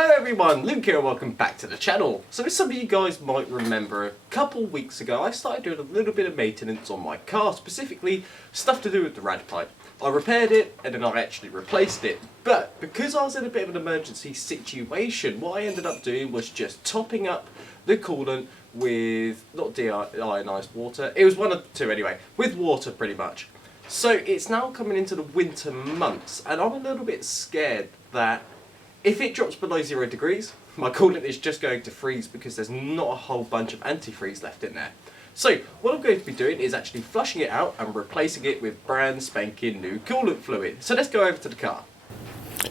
Hello everyone, Luke here and welcome back to the channel. So as some of you guys might remember, a couple weeks ago I started doing a little bit of maintenance on my car, specifically stuff to do with the rad pipe. I repaired it and then I actually replaced it, but because I was in a bit of an emergency situation, what I ended up doing was just topping up the coolant with, not deionized water, it was one of the two anyway, with water pretty much. So it's now coming into the winter months and I'm a little bit scared that if it drops below 0 degrees, my coolant is just going to freeze because there's not a whole bunch of antifreeze left in there. So what I'm going to be doing is actually flushing it out and replacing it with brand spanking new coolant fluid. So let's go over to the car.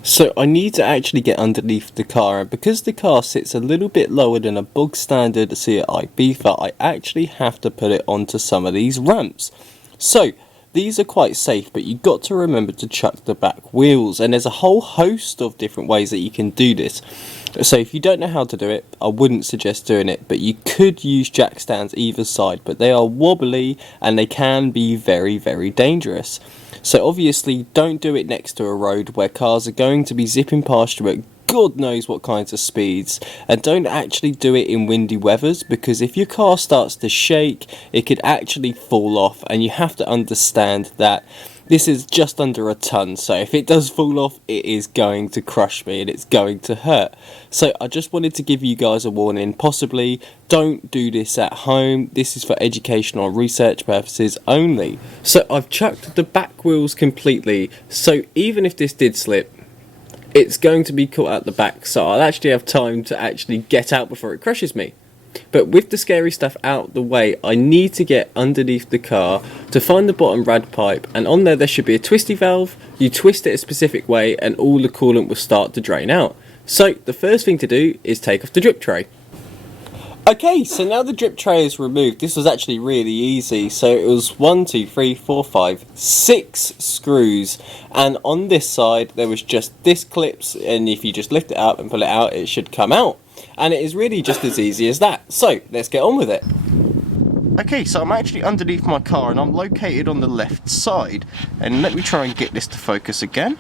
So I need to actually get underneath the car, and because the car sits a little bit lower than a bog standard CI beefer, I actually have to put it onto some of these ramps. So these are quite safe, but you've got to remember to chuck the back wheels, and there's a whole host of different ways that you can do this. So if you don't know how to do it, I wouldn't suggest doing it, but you could use jack stands either side, but they are wobbly and they can be very, very dangerous. So obviously don't do it next to a road where cars are going to be zipping past you at God knows what kinds of speeds, and don't actually do it in windy weathers, because if your car starts to shake it could actually fall off, and you have to understand that this is just under a ton, so if it does fall off it is going to crush me and it's going to hurt. So I just wanted to give you guys a warning, possibly don't do this at home, this is for educational and research purposes only. So I've chucked the back wheels completely, so even if this did slip, it's going to be caught at the back, so I'll actually have time to actually get out before it crushes me. But with the scary stuff out the way, I need to get underneath the car to find the bottom rad pipe, and on there should be a twisty valve. You twist it a specific way and all the coolant will start to drain out. So the first thing to do is take off the drip tray. Okay, so now the drip tray is removed. This was actually really easy. So it was 1, 2, 3, 4, 5, 6 screws, and on this side there was just this clips, and if you just lift it up and pull it out it should come out, and it is really just as easy as that. So let's get on with it. Okay, so I'm actually underneath my car and I'm located on the left side, and let me try and get this to focus again.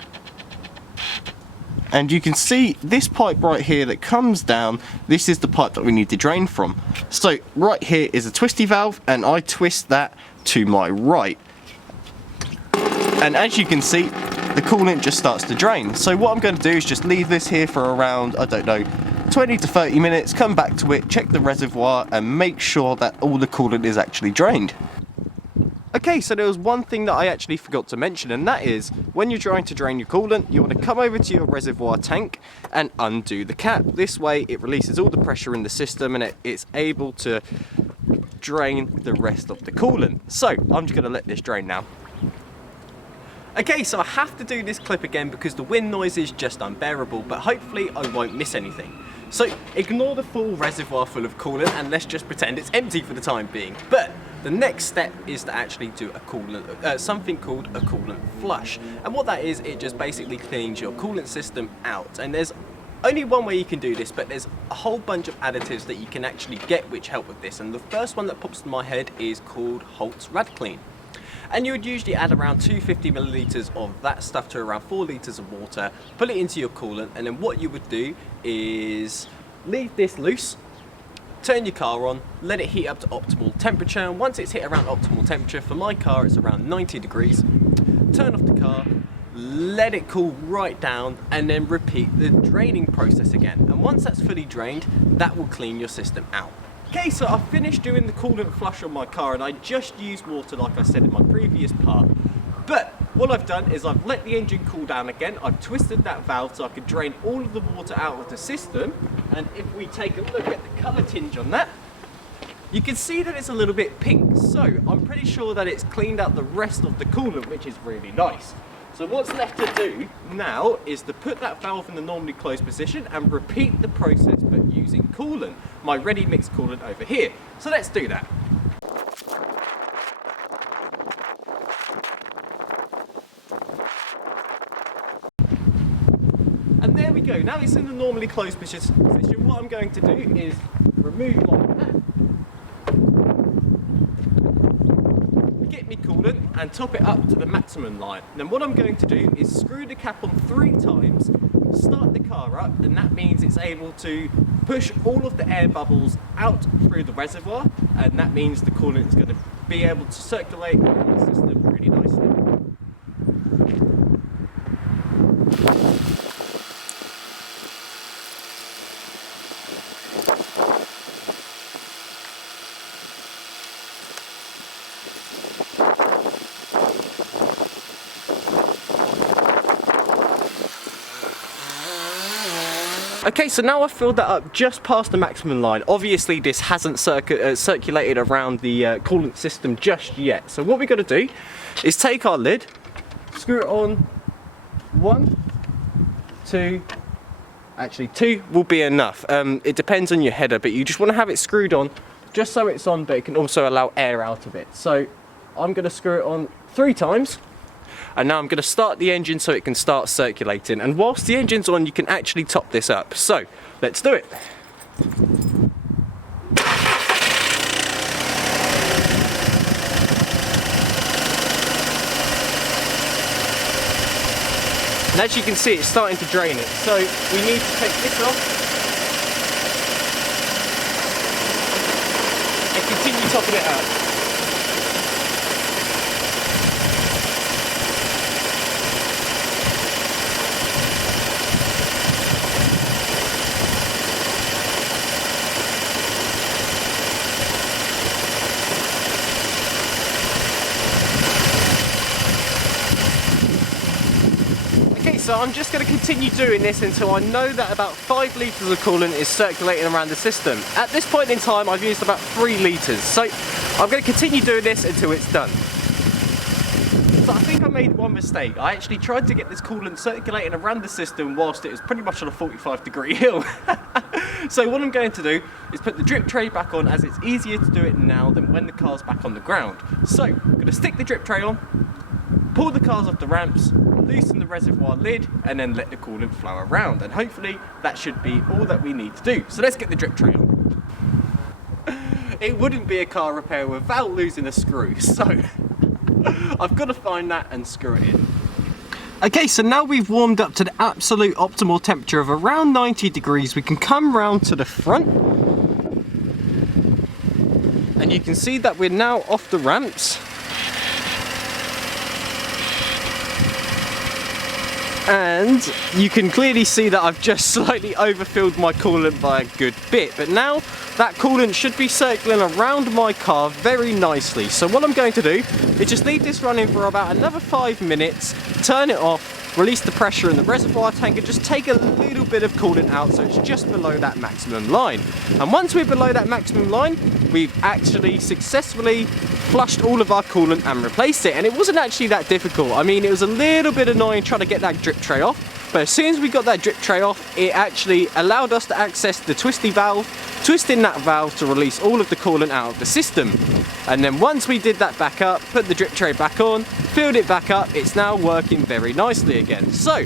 And you can see this pipe right here that comes down, this is the pipe that we need to drain from. So right here is a twisty valve and I twist that to my right. And as you can see, the coolant just starts to drain. So what I'm going to do is just leave this here for around, I don't know, 20 to 30 minutes, come back to it, check the reservoir and make sure that all the coolant is actually drained. Okay, so there was one thing that I actually forgot to mention, and that is when you're trying to drain your coolant, you want to come over to your reservoir tank and undo the cap. This way it releases all the pressure in the system and it's able to drain the rest of the coolant. So I'm just going to let this drain now. Okay, so I have to do this clip again because the wind noise is just unbearable, but hopefully I won't miss anything. So ignore the full reservoir full of coolant and let's just pretend it's empty for the time being. But the next step is to actually do a coolant, something called a coolant flush. And what that is, it just basically cleans your coolant system out. And there's only one way you can do this, but there's a whole bunch of additives that you can actually get which help with this. And the first one that pops to my head is called Holt's Rad Clean. And you would usually add around 250 millilitres of that stuff to around 4 litres of water, put it into your coolant, and then what you would do is leave this loose, turn your car on, let it heat up to optimal temperature, and once it's hit around optimal temperature, for my car it's around 90 degrees, turn off the car, let it cool right down, and then repeat the draining process again. And once that's fully drained, that will clean your system out. Okay, so I've finished doing the coolant flush on my car and I just used water like I said in my previous part. But what I've done is I've let the engine cool down again, I've twisted that valve so I could drain all of the water out of the system, and if we take a look at the colour tinge on that, you can see that it's a little bit pink, so I'm pretty sure that it's cleaned out the rest of the coolant, which is really nice. So what's left to do now is to put that valve in the normally closed position and repeat the process but using coolant, my ready mixed coolant over here. So let's do that. And there we go, now it's in the normally closed position. What I'm going to do is remove my cap, get me coolant and top it up to the maximum line. Then what I'm going to do is screw the cap on 3 times start the car up, and that means it's able to push all of the air bubbles out through the reservoir, and that means the coolant is going to be able to circulate around the system really nicely. Okay, so now I've filled that up just past the maximum line. Obviously this hasn't circulated around the coolant system just yet. So what we're going to do is take our lid, screw it on, 1, 2, actually 2 will be enough. It depends on your header, but you just want to have it screwed on just so it's on, but it can also allow air out of it. So I'm going to screw it on 3 times. And now I'm going to start the engine so it can start circulating. And whilst the engine's on, you can actually top this up. So, let's do it. And as you can see, it's starting to drain it. So, we need to take this off. And continue topping it up. So I'm just going to continue doing this until I know that about 5 litres of coolant is circulating around the system. At this point in time I've used about 3 litres, so I'm going to continue doing this until it's done. So I think I made one mistake. I actually tried to get this coolant circulating around the system whilst it was pretty much on a 45-degree hill. So what I'm going to do is put the drip tray back on, as it's easier to do it now than when the car's back on the ground. So I'm going to stick the drip tray on, pull the cars off the ramps, loosen the reservoir lid, and then let the coolant flow around. And hopefully that should be all that we need to do. So let's get the drip tray on. It wouldn't be a car repair without losing a screw, so I've got to find that and screw it in. Okay, so now we've warmed up to the absolute optimal temperature of around 90 degrees, we can come round to the front. And you can see that we're now off the ramps. And you can clearly see that I've just slightly overfilled my coolant by a good bit, but now that coolant should be circling around my car very nicely. So what I'm going to do is just leave this running for about another 5 minutes, turn it off, release the pressure in the reservoir tank, and just take a little bit of coolant out so it's just below that maximum line. And once we're below that maximum line, we've actually successfully flushed all of our coolant and replaced it. And it wasn't actually that difficult. I mean, it was a little bit annoying trying to get that drip tray off, but as soon as we got that drip tray off, it actually allowed us to access the twisty valve, twisting that valve to release all of the coolant out of the system. And then once we did that back up, put the drip tray back on, filled it back up, it's now working very nicely again. So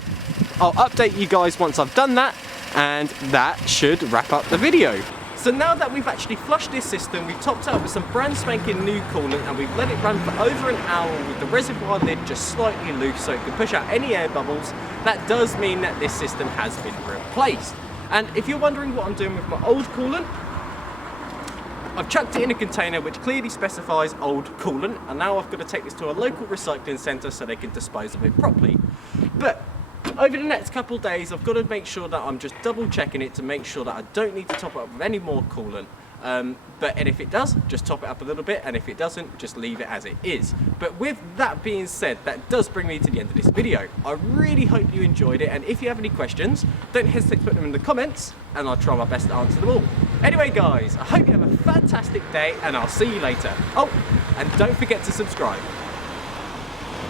I'll update you guys once I've done that, and that should wrap up the video. So now that we've actually flushed this system, we've topped it up with some brand spanking new coolant, and we've let it run for over an hour with the reservoir lid just slightly loose so it can push out any air bubbles. That does mean that this system has been replaced. And if you're wondering what I'm doing with my old coolant, I've chucked it in a container which clearly specifies old coolant, and now I've got to take this to a local recycling centre so they can dispose of it properly. But over the next couple of days, I've got to make sure that I'm just double checking it to make sure that I don't need to top it up with any more coolant. And if it does, just top it up a little bit, and if it doesn't, just leave it as it is. But with that being said, that does bring me to the end of this video. I really hope you enjoyed it, and if you have any questions, don't hesitate to put them in the comments, and I'll try my best to answer them all. Anyway guys, I hope you have a fantastic day, and I'll see you later. Oh, and don't forget to subscribe.